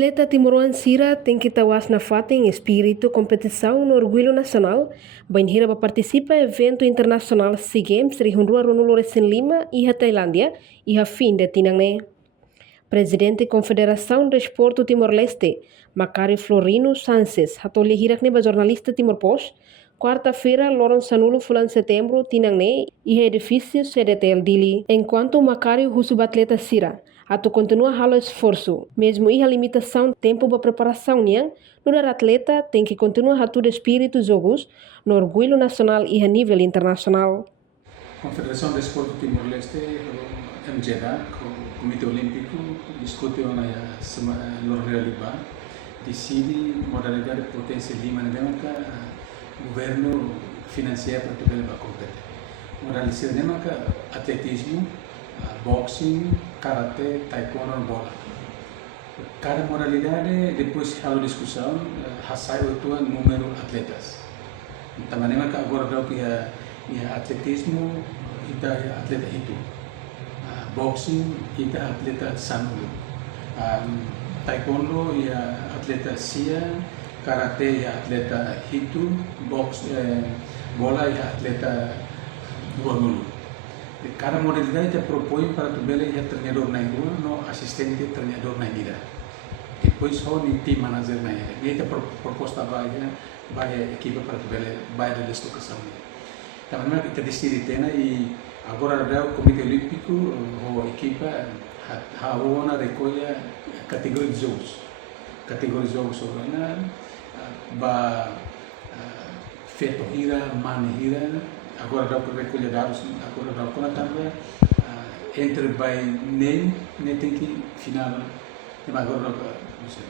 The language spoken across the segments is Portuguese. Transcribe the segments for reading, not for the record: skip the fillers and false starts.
Atleta Timoruan Sira tem que tawas na fatem espírito competição no orgulho nacional, banheira para participar evento internacional SEA Games rihundua Ronaldo Recém Lima e a Tailândia e a fim de Tinangne. Presidente Confederação de Esporto Timor-Leste, Macari Florino Sánchez, atolhe hirak neba jornalista Timor-Post, quarta-feira, Loron Sanulo fulan setembro, Tinangne e edifício CDTL Dili, enquanto Macari Husuba Atleta Sira. Ato continua halo esforço, mesmo e a limitação tempo para preparação niang, no atleta tem que continuar a todo espírito jogos no orgulho nacional e a nível internacional. Confederação de Esporte Timor-Leste, MJDA, o Comitê Olímpico, discutiu na semana Liba, decide modalidade de potência Lima na Demaca, governo financeiro para toda a competir. Modalidade Demaca, atletismo, boxing, karate, taekwondo, bola. Cada modalidade, depois da discussão, sai o número de atletas. Então, agora dá que atletismo, e atleta itu. Boxing, e atleta sanulo. Taekwondo, e atleta sia. Karate, e atleta itu. Bola, e atleta guanulo. Cada modalidade propõe para tu bela e treinador na rua, no assistente treinador na vida. Depois só o team manager na vida. E a proposta vai a equipe para tu bela vai da deslocação. Então, nós kita decidi tena e agora ada o Comitê Olímpico, a equipe a ona recolhe categoria de jogos. Categoria de jogos sobrana ba feito hira, manhira. Agora dá para recolher dados, agora dá para também entre by nem tem que final, agora não sei.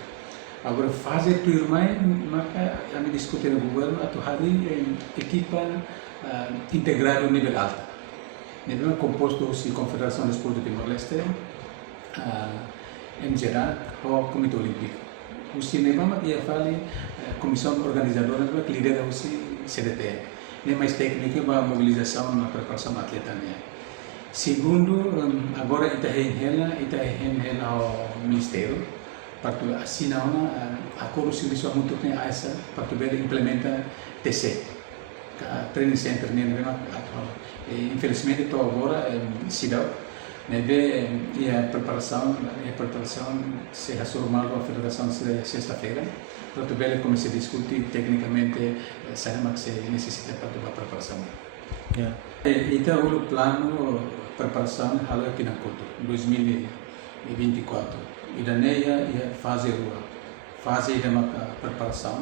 Agora fazer tudo mais, maka a me discutir no governo atau hari equipa integrada no nível alto. Nível composto da Confederação de Esporte Timor-Leste, MJDA, o Comitê Olímpico. O cinema dia fala comissão organizadora que lidera o CDT. Nem mais técnica para mobilização na preparação do atleta. Segundo, agora está em ao Ministério para assinar acordo de serviço muito com a ASA para implementar TC, Training Center. Infelizmente, estou agora em Cidade, e a preparação se reformou a Federação sexta-feira. Para tu como se discute tecnicamente sabe que se necessita para a preparação. Então o plano preparação halo aqui na Coto 2024 e da neia e fase de uma preparação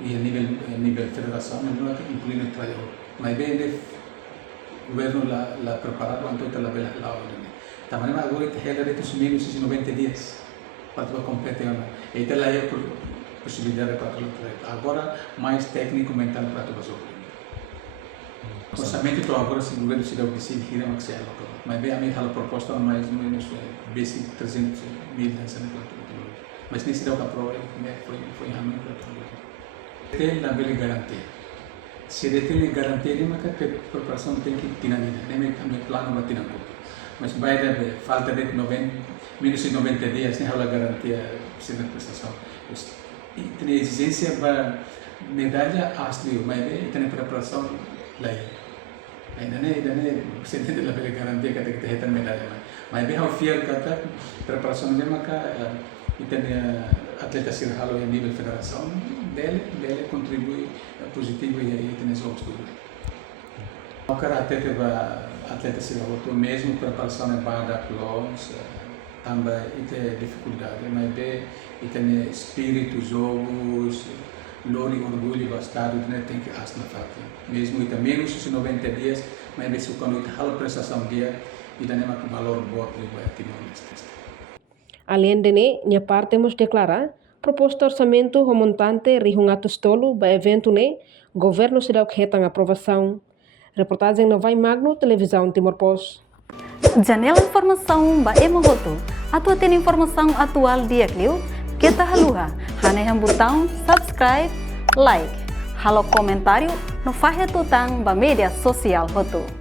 e a nível federação não incluindo o trabalho. Mas bem o governo lá preparado então lá bela lá também agora está dos menos de 90 dias para competir. Então lá é possibilidade para o atleta. Agora, mais técnico mental para o jogo. Orçamento estou agora se o governo se dá o que se gira maximum. Mas bem a minha proposta mais ou menos basic 300 mil dançando para o jogo. Mas nem se dá o que aprova foi em caminho para o jogo. Tem na bela garantia. Se tem garantia, mas a preparação tem que ter na vida. Nem a minha plano vai ter na conta. Mas vai dar falta de menos de 90 dias nem a garantia sem a prestação. E tem exigência para medalha asli, mas tem preparação lá. Ainda nem você tem a garantia que tem medalha, mas bem ao fiel kata preparação de maca e tem atleta ser halo em nível federação dele contribui positivo e tem esse obstáculo. O cara atleta ser halo mesmo preparação é para plus também tem dificuldade, mas bem e tem espírito, jogos, lore e orgulho bastante, tem que as na fato. Mesmo que menos de 90 dias, mas bem quando está a prestação dia e tem um valor bom para Timor-Leste. Além de minha parte temos declarar proposta orçamento o montante rihungato stolo para evento governo se dá o que a aprovação. Reportagem no Vai Magno, televisão Timor-Post. Janela informação ba Emohoto. Atua tem informação atual dia Clio. Kita haluha, hane yang botão subscribe, like, halo comentário no Fahe Tutang ba media sosial Hoto.